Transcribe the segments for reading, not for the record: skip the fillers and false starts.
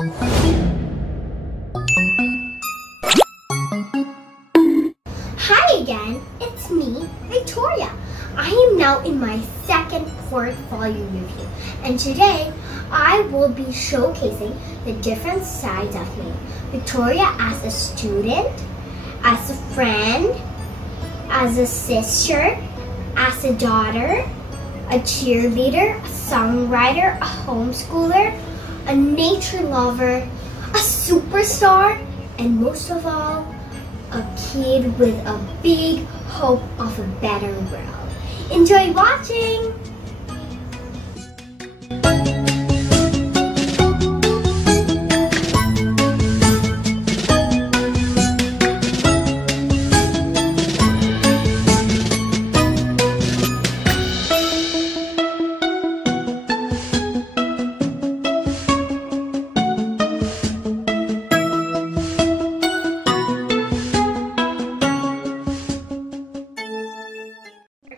Hi again, it's me, Victoria. I am now in my second fourth volume review, and today I will be showcasing the different sides of me. Victoria as a student, as a friend, as a sister, as a daughter, a cheerleader, a songwriter, a homeschooler, a nature lover, a superstar, and most of all, a kid with a big hope of a better world. Enjoy watching!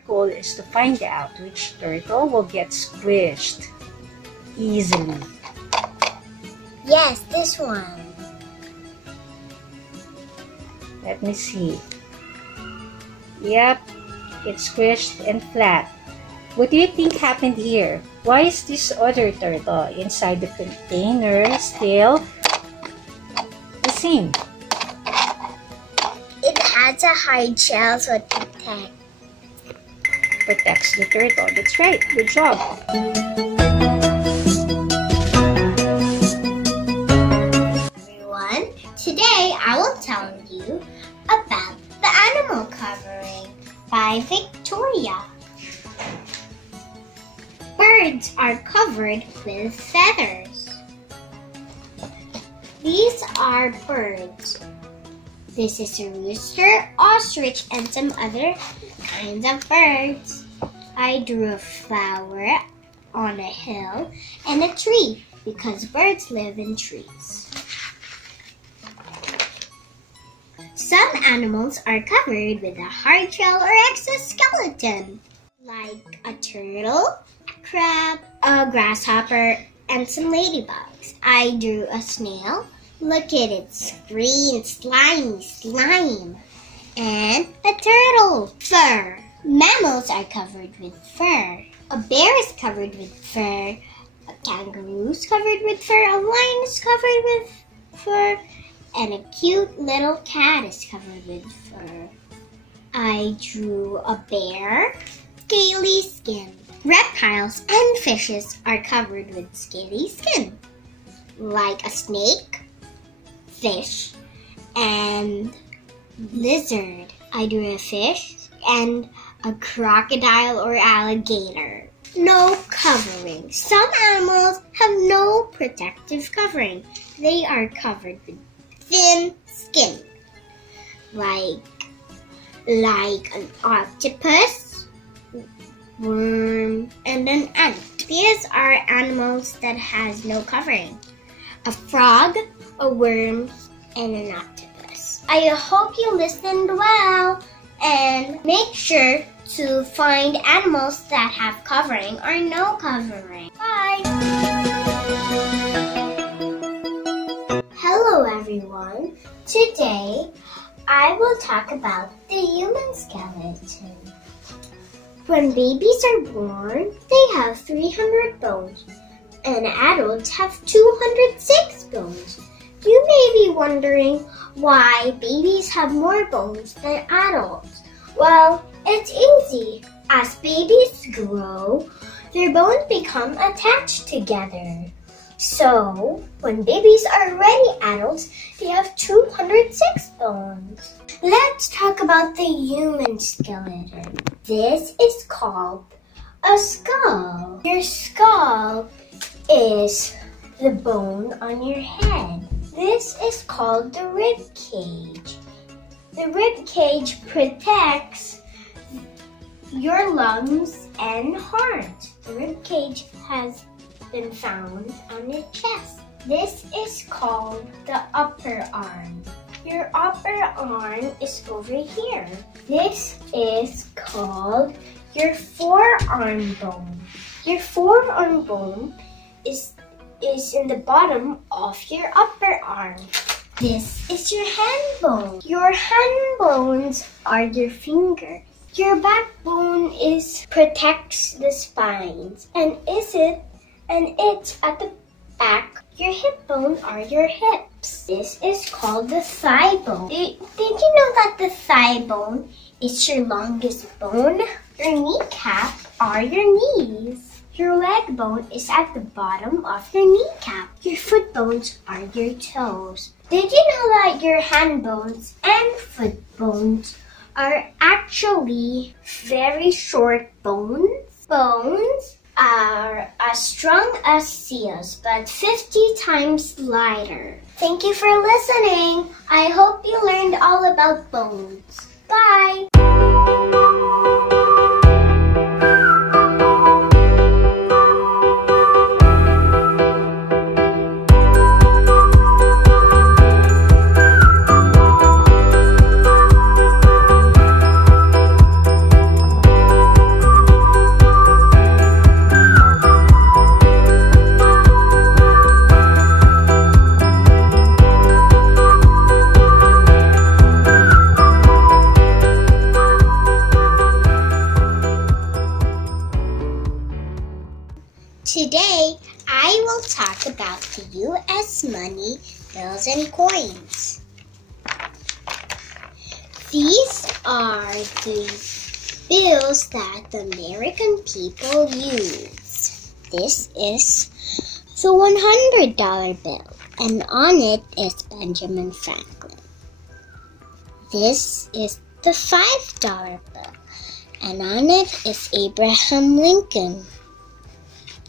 Goal is to find out which turtle will get squished easily. Yes, this one. Let me see. Yep, it's squished and flat. What do you think happened here? Why is this other turtle inside the container still the same? It has a hard shell so it Protects the turtle. That's right. Good job. Everyone, today I will tell you about the animal covering by Victoria. Birds are covered with feathers. These are birds. This is a rooster, ostrich, and some other kinds of birds. I drew a flower on a hill and a tree because birds live in trees. Some animals are covered with a hard shell or exoskeleton, like a turtle, a crab, a grasshopper, and some ladybugs. I drew a snail. Look at its green, slimy slime. And a turtle fur. Mammals are covered with fur. A bear is covered with fur. A kangaroo is covered with fur. A lion is covered with fur. And a cute little cat is covered with fur. I drew a bear. Scaly skin. Reptiles and fishes are covered with scaly skin, like a snake, fish, and lizard. I drew a fish and a crocodile or alligator. No covering. Some animals have no protective covering. They are covered with thin skin, like an octopus, worm, and an ant. These are animals that has no covering. A frog, a worm, and an octopus. I hope you listened well, and make sure to find animals that have covering or no covering. Bye! Hello everyone. Today I will talk about the human skeleton. When babies are born, they have 300 bones, and adults have 206 bones. You may be wondering why babies have more bones than adults. Well, it's easy. As babies grow, their bones become attached together. So, when babies are already adults, they have 206 bones. Let's talk about the human skeleton. This is called a skull. Your skull is the bone on your head. This is called the rib cage. The rib cage protects your lungs and heart. The rib cage has been found on your chest. This is called the upper arm. Your upper arm is over here. This is called your forearm bone. Your forearm bone is is in the bottom of your upper arm. This is your hand bone. Your hand bones are your finger. Your backbone protects the spines, and it's at the back. Your hip bone are your hips. This is called the thigh bone. Did you know that the thigh bone is your longest bone? Your kneecap are your knees. Your leg bone is at the bottom of your kneecap. Your foot bones are your toes. Did you know that your hand bones and foot bones are actually very short bones? Bones are as strong as seals, but 50 times lighter. Thank you for listening. I hope you learned all about bones. Bye! Today, I will talk about the U.S. money, bills, and coins. These are the bills that the American people use. This is the $100 bill, and on it is Benjamin Franklin. This is the $5 bill, and on it is Abraham Lincoln.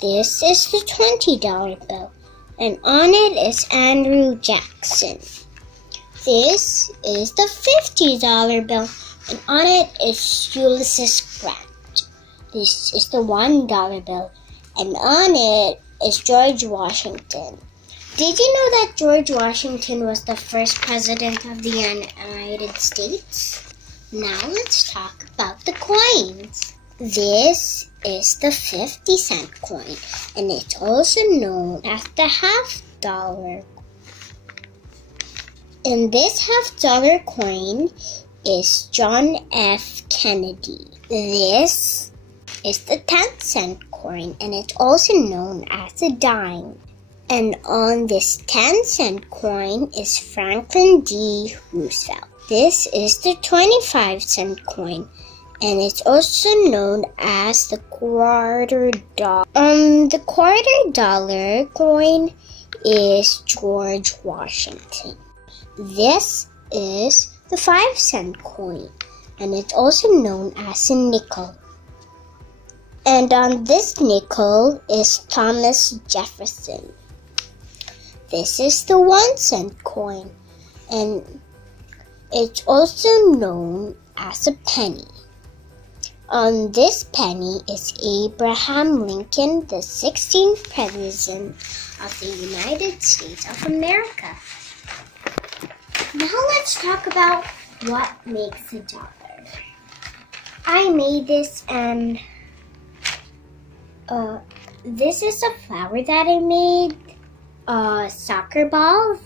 This is the $20 bill, and on it is Andrew Jackson. This is the $50 bill, and on it is Ulysses Grant. This is the $1 bill, and on it is George Washington. Did you know that George Washington was the first president of the United States? Now let's talk about the coins. This is the 50-cent coin, and it's also known as the $half. And this $half coin is John F. Kennedy. This is the 10-cent coin, and it's also known as a dime. And on this 10-cent coin is Franklin D. Roosevelt. This is the 25-cent coin, and it's also known as the $quarter. The $quarter coin is George Washington. This is the 5-cent coin, and it's also known as a nickel. And on this nickel is Thomas Jefferson. This is the 1-cent coin, and it's also known as a penny. On this penny is Abraham Lincoln, the 16th President of the United States of America. Now let's talk about what makes a dollar. I made this, and this is a flower that I made, a soccer ball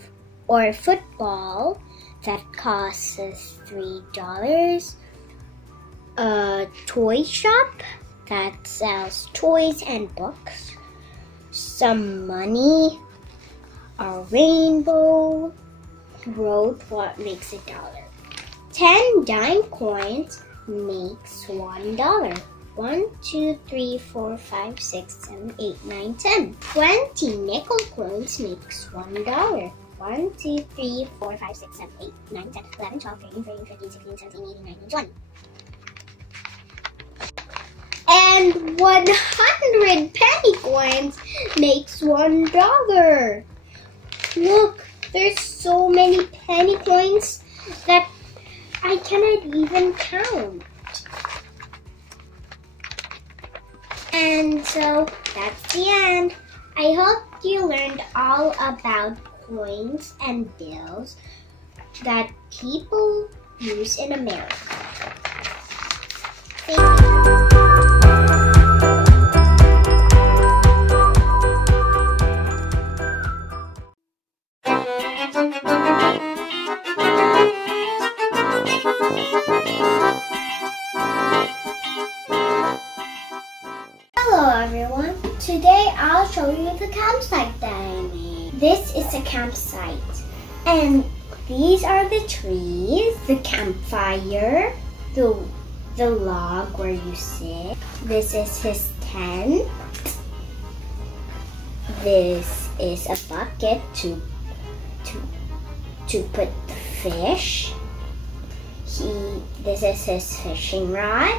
or football that costs $3, a toy shop that sells toys and books, some money, a rainbow, wrote what makes a dollar. 10 dime coins makes $1. 1, 2, 3, 4, 5, 6, 7, 8, 9, 10. 20 nickel coins makes $1. 1, 2, 3, 4, 5, 6, 7, 8, 9, 10, 11, 12, 13, 14, 15, 16, 17, 18, 19, 20. And 100 penny coins makes $1. Look, there's so many penny coins that I cannot even count. And so that's the end. I hope you learned all about coins and bills that people use in America. Thank you. Hello everyone, today I'll show you the campsite that I made. This is a campsite and these are the trees, the campfire, the log where you sit. This is his tent. This is a bucket to put the fish. This is his fishing rod.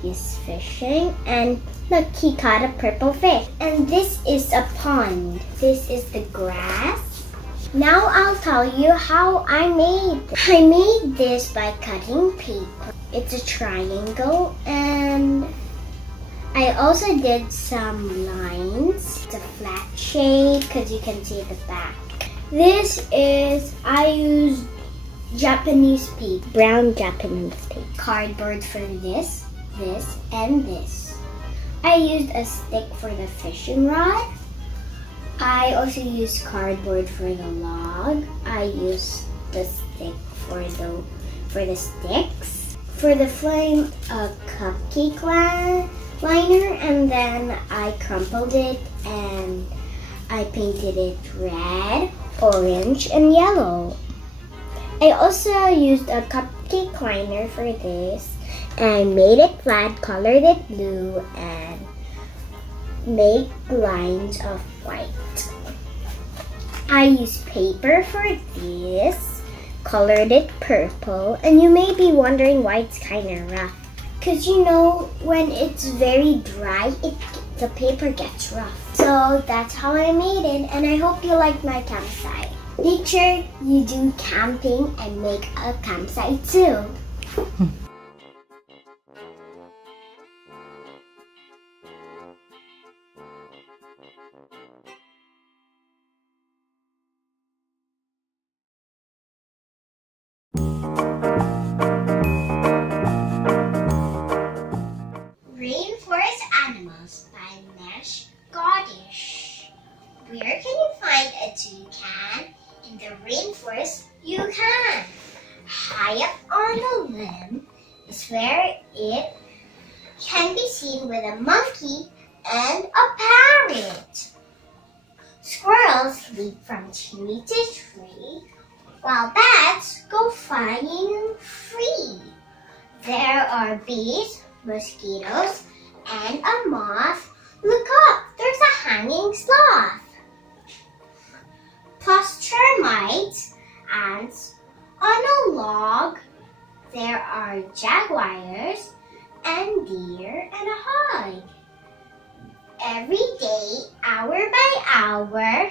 He's fishing and look, he caught a purple fish. And this is a pond. This is the grass. Now I'll tell you how I made this. I made this by cutting paper. It's a triangle and I also did some lines. It's a flat shape because you can see the back. I used Japanese paper, brown Japanese paper. Cardboard for this, and this. I used a stick for the fishing rod. I also used cardboard for the log. I used the stick for the sticks. For the flame, a cupcake liner, and then I crumpled it and I painted it red, orange, and yellow. I also used a cupcake liner for this and I made it flat, colored it blue, and made lines of white. I used paper for this, colored it purple, and you may be wondering why it's kind of rough. Because you know, when it's very dry, the paper gets rough. So that's how I made it, and I hope you like my campsite. Make sure you do camping and make a campsite too. Rainforest Animals by Mesh Godish. Where can you find a toucan in the rainforest? You can. High up on the limb is where it can be seen with a monkey and a parrot. Squirrels leap from tree to tree, while bats go flying free. There are bees, mosquitoes, and a moth. Look up, there's a hanging sloth. Plus termites, ants. On a log, there are jaguars and deer and a hog. Every day, hour by hour,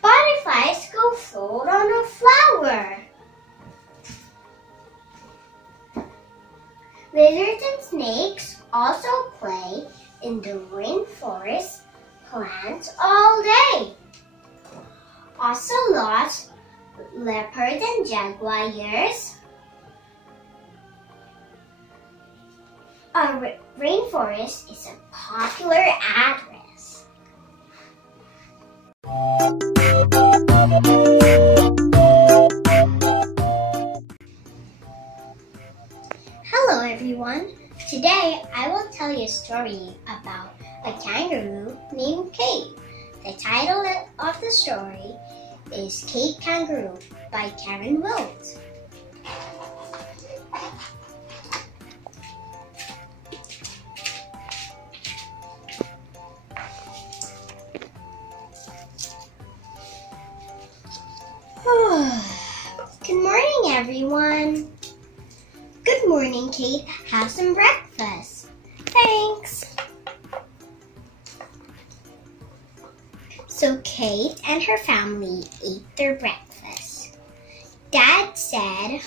butterflies go float on a flower. Lizards and snakes also play in the rainforest plants all day. Ocelots, leopards, and jaguars. A rainforest is a popular address. Hello everyone. Today I will tell you a story about a kangaroo named Kate. The title of the story is Kate Kangaroo by Karen Wilt. Good morning, everyone. Good morning, Kate. Have some breakfast. Thanks. So Kate and her family ate their breakfast. Dad said,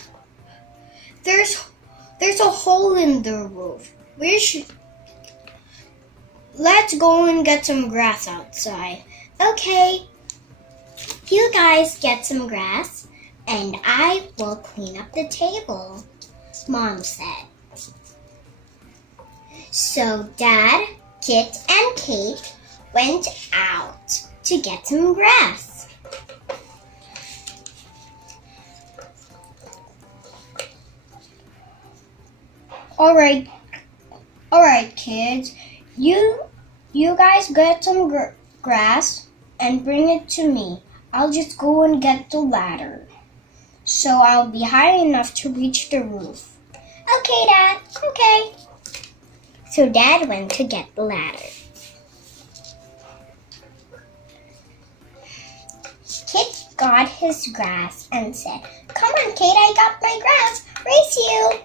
There's a hole in the roof. Let's go and get some grass outside. Okay. You guys get some grass and I will clean up the table, Mom said. So Dad, Kit, and Kate went out to get some grass. Alright, alright kids. You guys get some grass and bring it to me. I'll just go and get the ladder, so I'll be high enough to reach the roof. Okay, Dad. Okay. So Dad went to get the ladder. Kit got his grass and said, "Come on, Kate, I got my grass. Race you."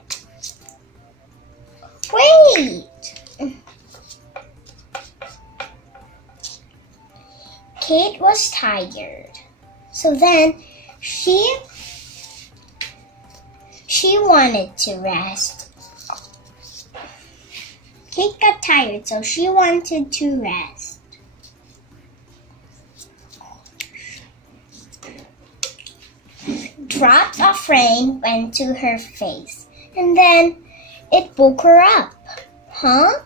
Wait! Kate was tired. So then she wanted to rest. Kate got tired, so she wanted to rest. Drops of rain went to her face, and then it woke her up. Huh?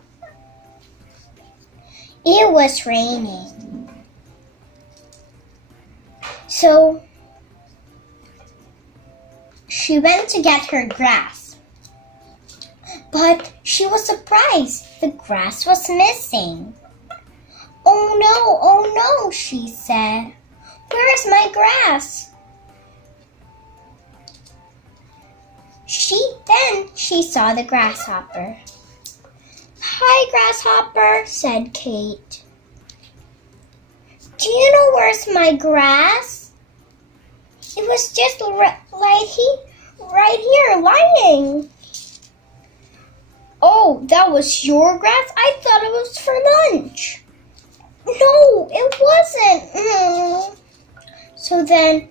It was raining. So she went to get her grass. But she was surprised. The grass was missing. Oh no, she said. Where's my grass? She saw the grasshopper. Hi, grasshopper, said Kate. Do you know where's my grass? It was just right here, lying. Oh, that was your grass? I thought it was for lunch. No, it wasn't. So then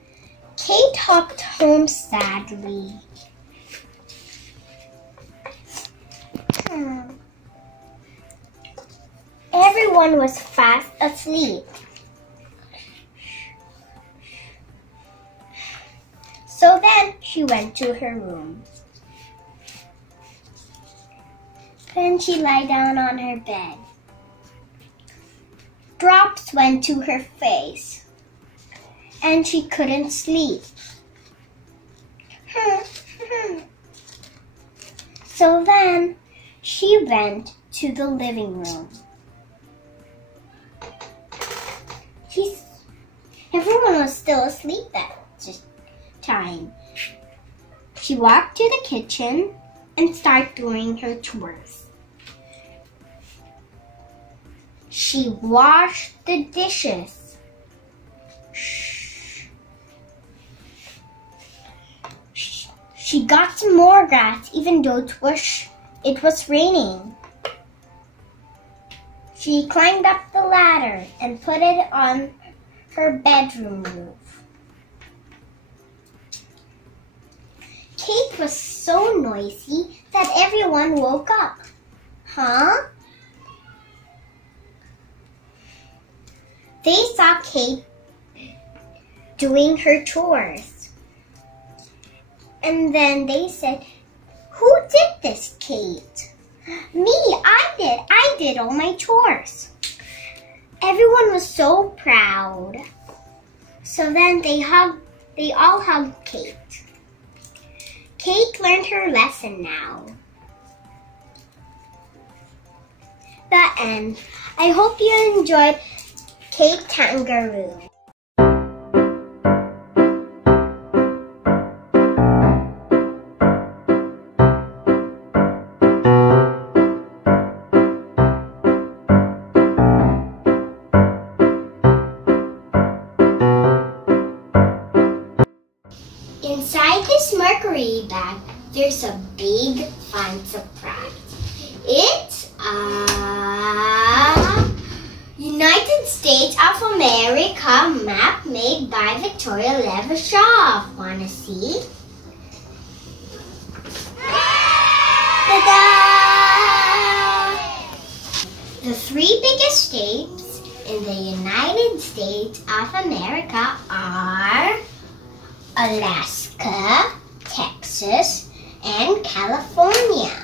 Kate hopped home sadly. Everyone was fast asleep. So then she went to her room. Then she lay down on her bed. Drops went to her face, and she couldn't sleep. So then she went to the living room. Everyone was still asleep that time. She walked to the kitchen and started doing her chores. She washed the dishes. She got some more grass even though it was raining. She climbed up the ladder and put it on her bedroom roof. Kate was so noisy that everyone woke up. Huh? They saw Kate doing her chores. And then they said, "Who did this, Kate?" "Me, I did all my chores." Everyone was so proud. So then they all hugged Kate. Kate learned her lesson now. The end. I hope you enjoyed Kate Kangaroo. Inside this mercury bag, there's a big fun surprise. It's a United States of America map made by Victoria Levashov. Wanna see? Ta-da! The three biggest states in the United States of America are Alaska, Texas, and California.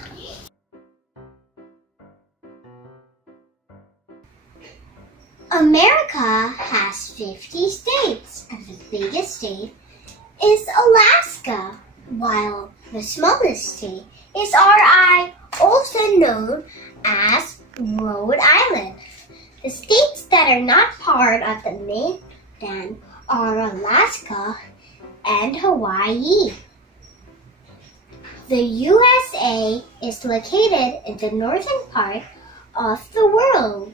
America has 50 states, and the biggest state is Alaska, while the smallest state is also known as Rhode Island. The states that are not part of the mainland are Alaska and Hawaii. The USA is located in the northern part of the world.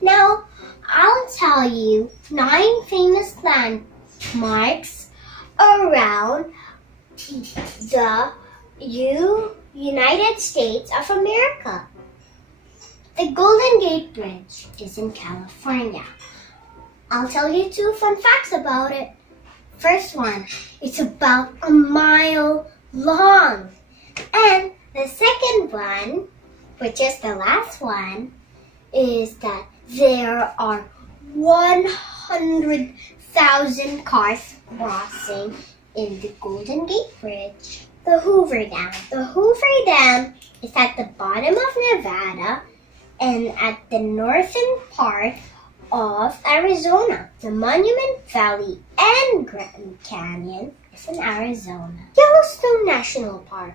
Now, I'll tell you 9 famous landmarks around the United States of America. The Golden Gate Bridge is in California. I'll tell you 2 fun facts about it. First one, it's about a mile long. And the second one, which is the last one, is that there are 100,000 cars crossing in the Golden Gate Bridge. The Hoover Dam. The Hoover Dam is at the bottom of Nevada and at the northern part of Arizona. The Monument Valley and Grand Canyon is in Arizona. Yellowstone National Park.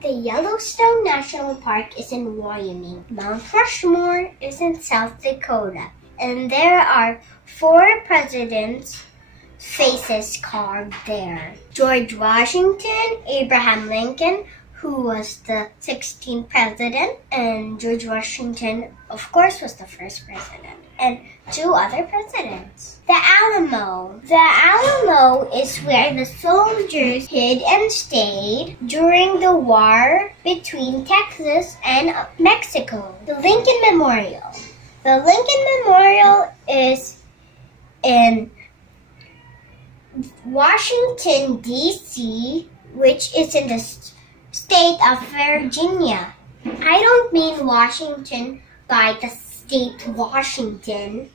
The Yellowstone National Park is in Wyoming. Mount Rushmore is in South Dakota. And there are 4 presidents' faces carved there. George Washington, Abraham Lincoln, who was the 16th president, and George Washington, of course, was the first president, and 2 other presidents. The Alamo. The Alamo is where the soldiers hid and stayed during the war between Texas and Mexico. The Lincoln Memorial. The Lincoln Memorial is in Washington, D.C., which is in the state of Virginia. I don't mean Washington by the state Washington.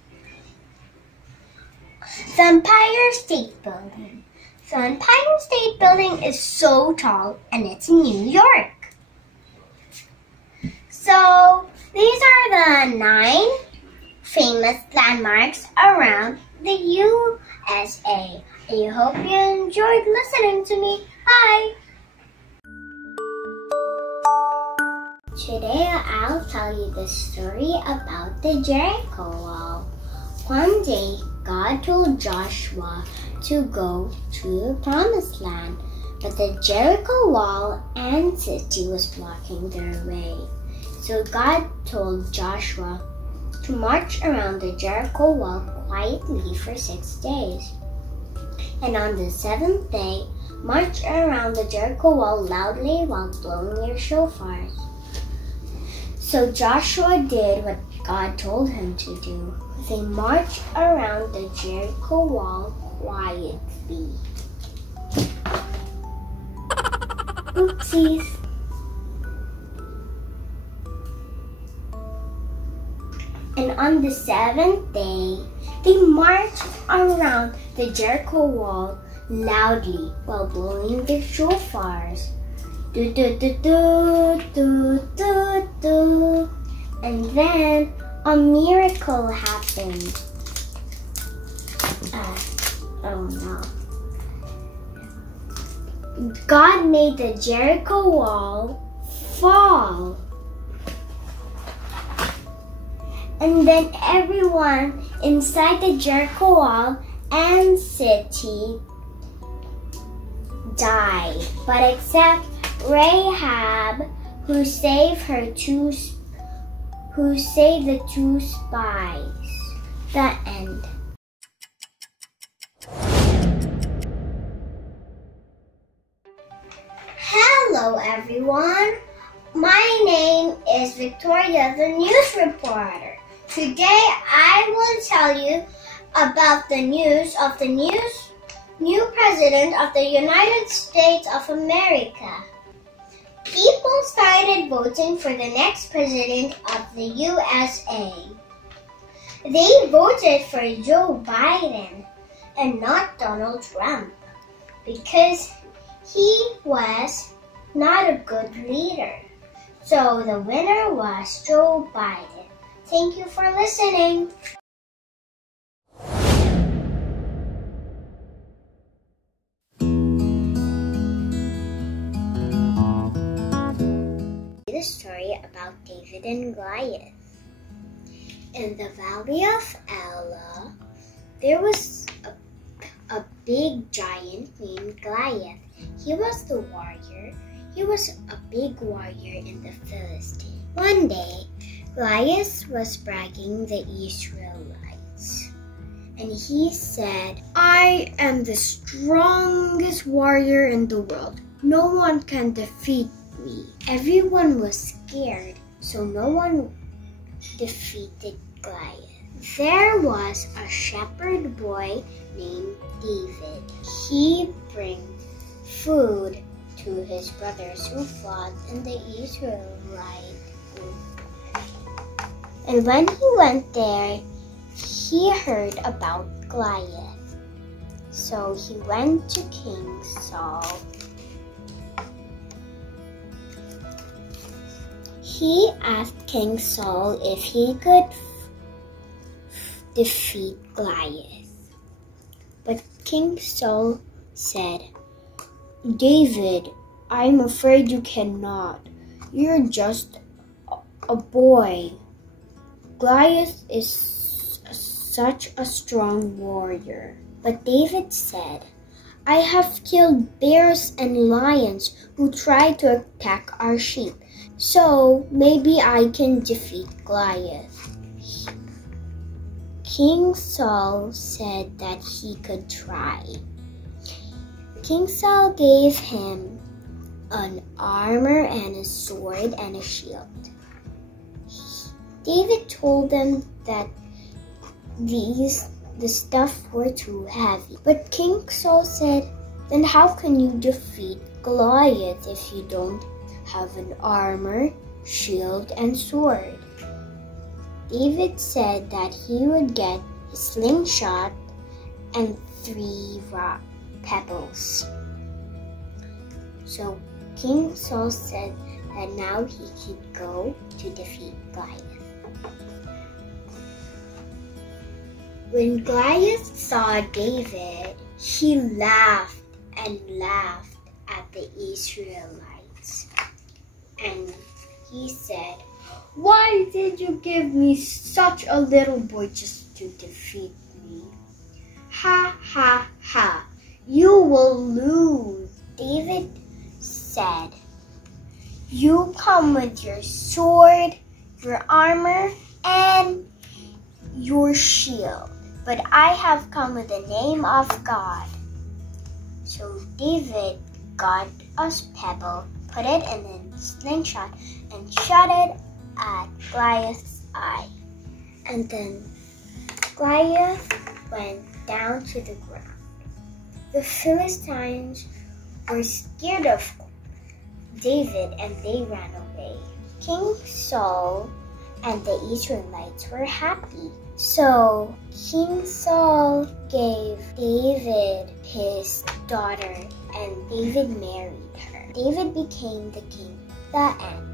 The Empire State Building. The Empire State Building is so tall and it's in New York. So these are the 9 famous landmarks around the USA. I hope you enjoyed listening to me. Bye! Today I'll tell you the story about the Jericho Wall. One day, God told Joshua to go to the Promised Land, but the Jericho Wall and city was blocking their way. So God told Joshua to march around the Jericho Wall quietly for 6 days. And on the 7th day, march around the Jericho Wall loudly while blowing your shofars. So Joshua did what God told him to do. They marched around the Jericho Wall quietly. Oopsies. And on the 7th day, they marched around the Jericho Wall loudly while blowing their shofars. Do do do do do do do. And then a miracle happened. Oh no. God made the Jericho Wall fall. And then everyone inside the Jericho Wall and city died, but except Rahab, who saved the 2 spies. The end. Hello everyone. My name is Victoria, the news reporter. Today I will tell you about the news of the new president of the United States of America. People started voting for the next president of the USA. They voted for Joe Biden and not Donald Trump because he was not a good leader. So the winner was Joe Biden. Thank you for listening. about David and Goliath. In the valley of Elah, there was a big giant named Goliath. He was a big warrior in the Philistines. One day, Goliath was bragging the Israelites, and he said, "I am the strongest warrior in the world. No one can defeat me." Everyone was scared, so no one defeated Goliath. There was a shepherd boy named David. He brought food to his brothers who fought in the Israelite group. And when he went there, he heard about Goliath. So he went to King Saul. He asked King Saul if he could defeat Goliath. But King Saul said, "David, I'm afraid you cannot. You're just a boy. Goliath is such a strong warrior." But David said, "I have killed bears and lions who tried to attack our sheep, so maybe I can defeat Goliath." King Saul said that he could try. King Saul gave him an armor and a sword and a shield. David told them that the stuff were too heavy. But King Saul said, "Then how can you defeat Goliath if you don't have an armor, shield, and sword?" David said that he would get a slingshot and 3 rock pebbles. So King Saul said that now he could go to defeat Goliath. When Goliath saw David, he laughed and laughed at the Israelites. And he said, "Why did you give me such a little boy just to defeat me? Ha, ha, ha. You will lose." David said, "You come with your sword, your armor, and your shield, but I have come with the name of God." So David got a pebble, put it in a slingshot, and shot it at Goliath's eye. And then Goliath went down to the ground. The Philistines were scared of David and they ran away. King Saul and the Israelites were happy. So King Saul gave David his daughter and David married her. David became the king. The end.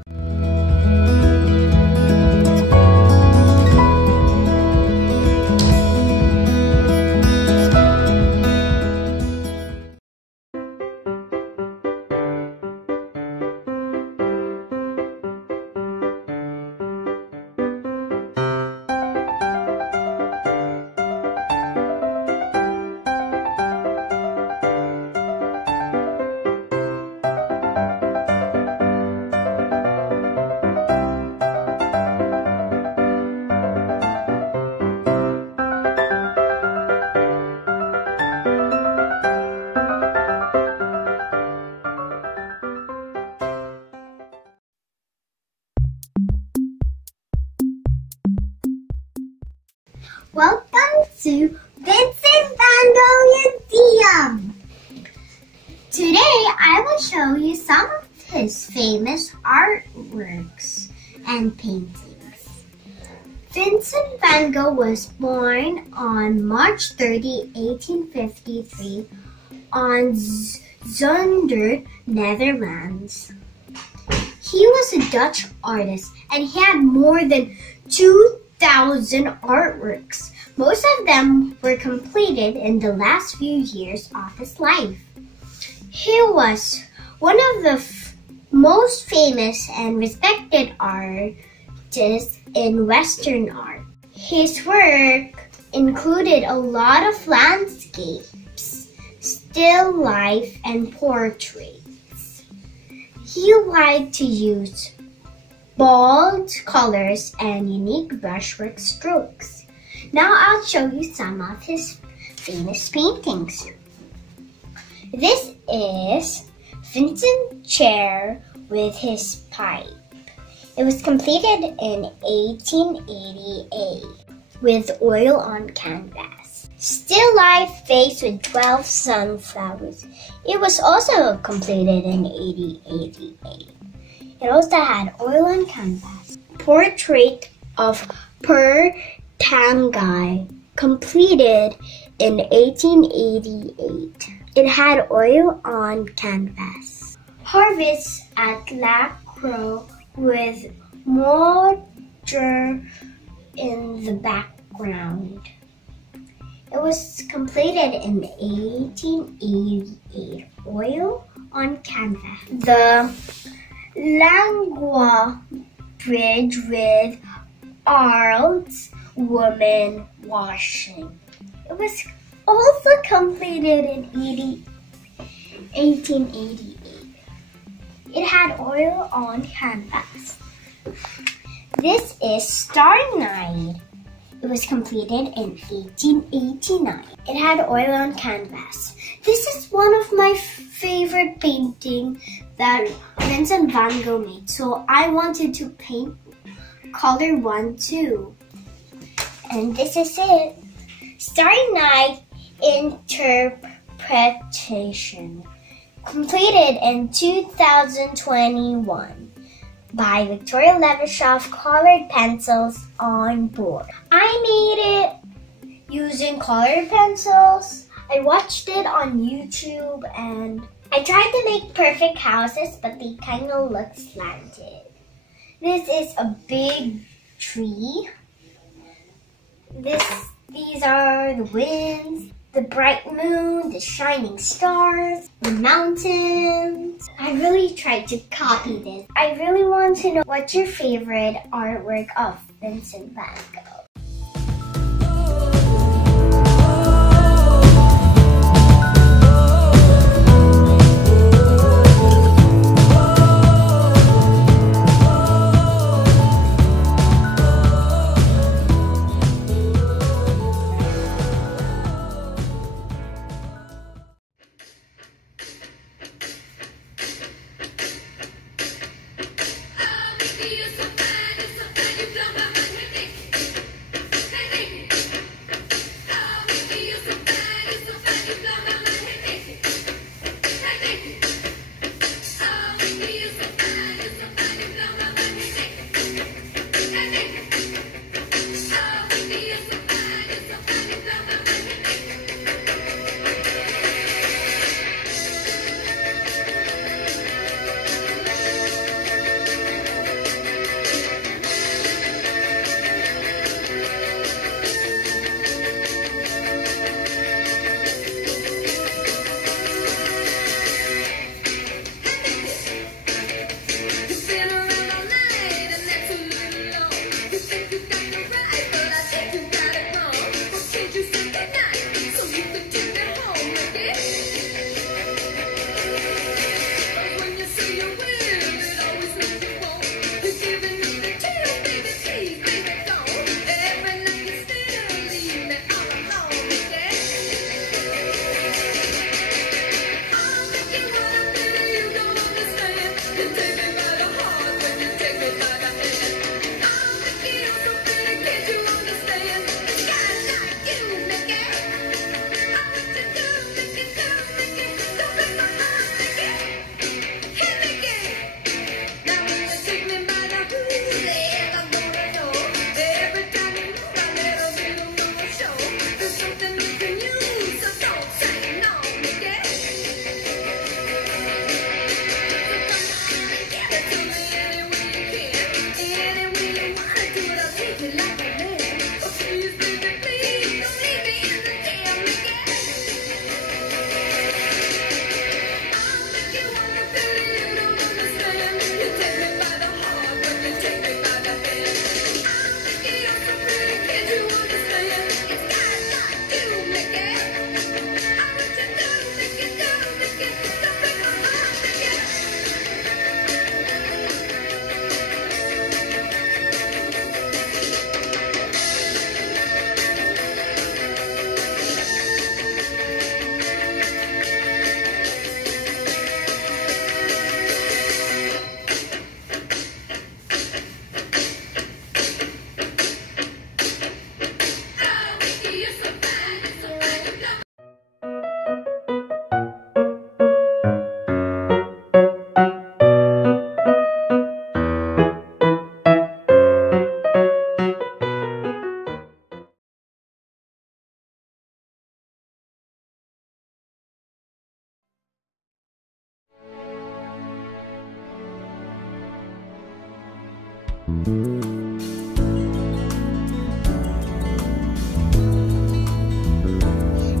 Welcome to Vincent Van Gogh Museum. Today I will show you some of his famous artworks and paintings. Vincent van Gogh was born on March 30, 1853 on Zundert, Netherlands. He was a Dutch artist and he had more than 2,000 artworks. Most of them were completed in the last few years of his life. He was one of the first artists to most famous and respected artist in Western art. His work included a lot of landscapes, still life, and portraits. He liked to use bold colors and unique brushwork strokes. Now I'll show you some of his famous paintings. This is Vincent's chair with his pipe. It was completed in 1888 with oil on canvas. Still life vase with 12 sunflowers. It was also completed in 1888. It also had oil on canvas. Portrait of Per Tangai, completed in 1888. It had oil on canvas. Harvest at Lac Croix with mortar in the background. It was completed in 1888. Oil on canvas. The Langlois Bridge with Arles woman washing. It was also completed in 1888. It had oil on canvas. This is Starry Night. It was completed in 1889. It had oil on canvas. This is one of my favorite paintings that Vincent van Gogh made, so I wanted to paint color one too. And this is it. Starry Night Interpretation. Completed in 2021 by Victoria Levashov, colored pencils on board. I made it using colored pencils. I watched it on YouTube and I tried to make perfect houses, but they kind of look slanted. This is a big tree. These are the winds, the bright moon, the shining stars, the mountains. I really tried to copy this. I really want to know what's your favorite artwork of Vincent van Gogh.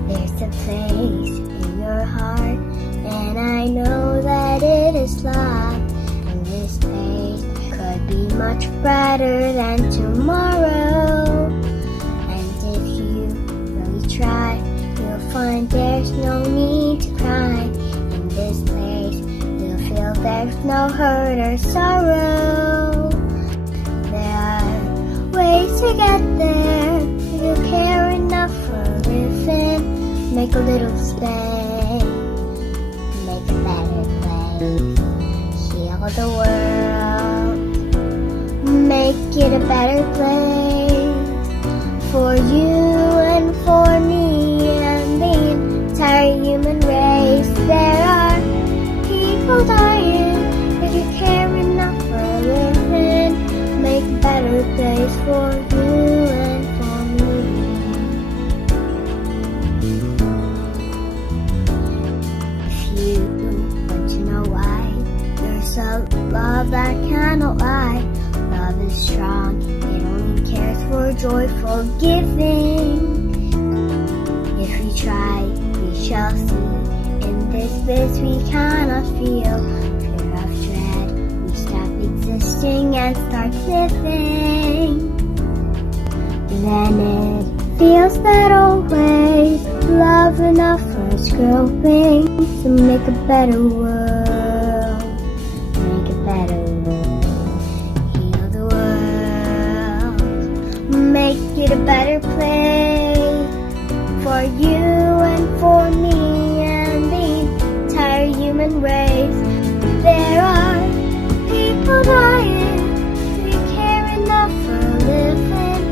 There's a place in your heart, and I know that it is love. And this place could be much brighter than tomorrow. And if you really try, you'll find there's no need to cry. In this place, you'll feel there's no hurt or sorrow. There are ways to get there if you care enough for living. Make a little space, make a better place. Heal the world, make it a better place for you and for me and the entire human race. There are people dying. If you care enough for living, make a better place for you and for me. If you want to know why, there's a love that cannot lie. Love is strong, it only cares for joyful giving. If we try, we shall see. In this bliss we cannot feel fear of dread. We stop existing and start living. Then it feels that always love enough for us growing. So make a better world, make a better world. Heal the world, make it a better place for you and for me and the entire human race. There are people dying. We care enough for living.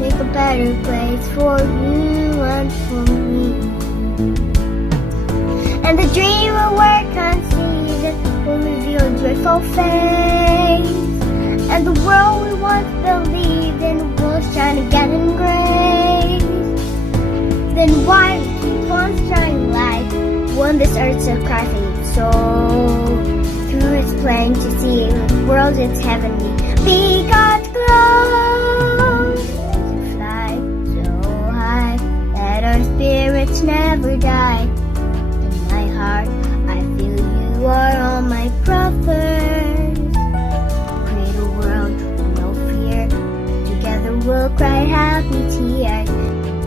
Make a better place for you and for me. And the dream will work unseen, will reveal a joyful face. And the world we once believed in will shine again in grace. Then why keep on shining light when this earth's a crying soul? Through it's plain to see the world is heavenly. Be God's glow to fly so high that our spirits never die. In my heart, I feel you are all my brothers. Create a world with no fear. Together we'll cry happy tears.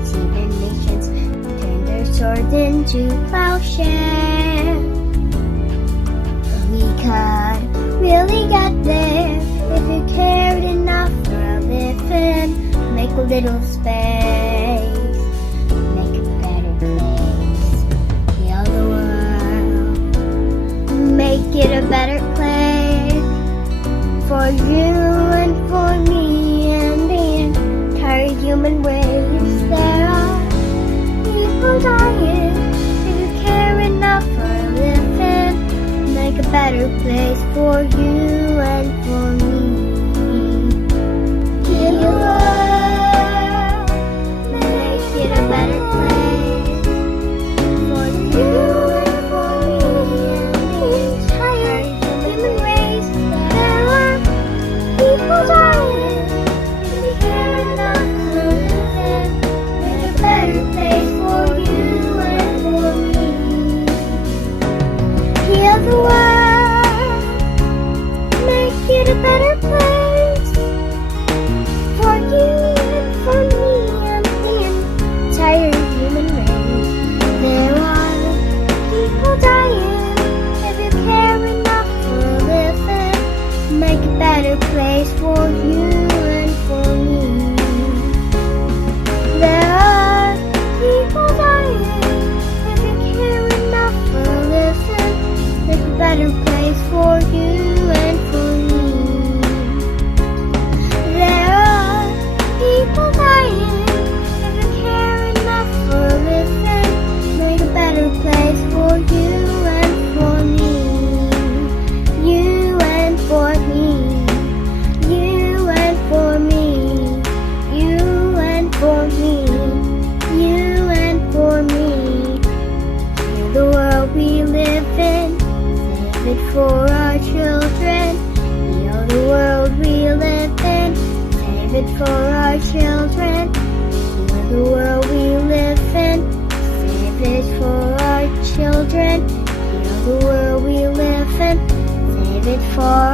See the nations turn their swords into plowshares. We could really get there if you cared enough for a living. Make a little space, make a better place. Heal the world, make it a better place for you and for me and the entire human race. There are people dying. If you care enough for a living, make a better place for you and for me. Heal the world, make it a better place for you and for me and the entire human race. There are people dying. If you care enough for a living, make a better place for you and for me. Heal the world, make it a better place for you and for me and the entire human race. There are people dying. If you care enough for a living, make a better place for you and for me. There are people dying. If you care enough for a living, make a better place for you and for me. There are people dying. If you care enough for a living, make a better place for you and for me. You and for me. You and for me. You and for me. You and for me. Heal the world we live in. Save it for our children. Heal the world we live children. Heal the world we live in. Save it for our children. Heal the world we live in. Save it for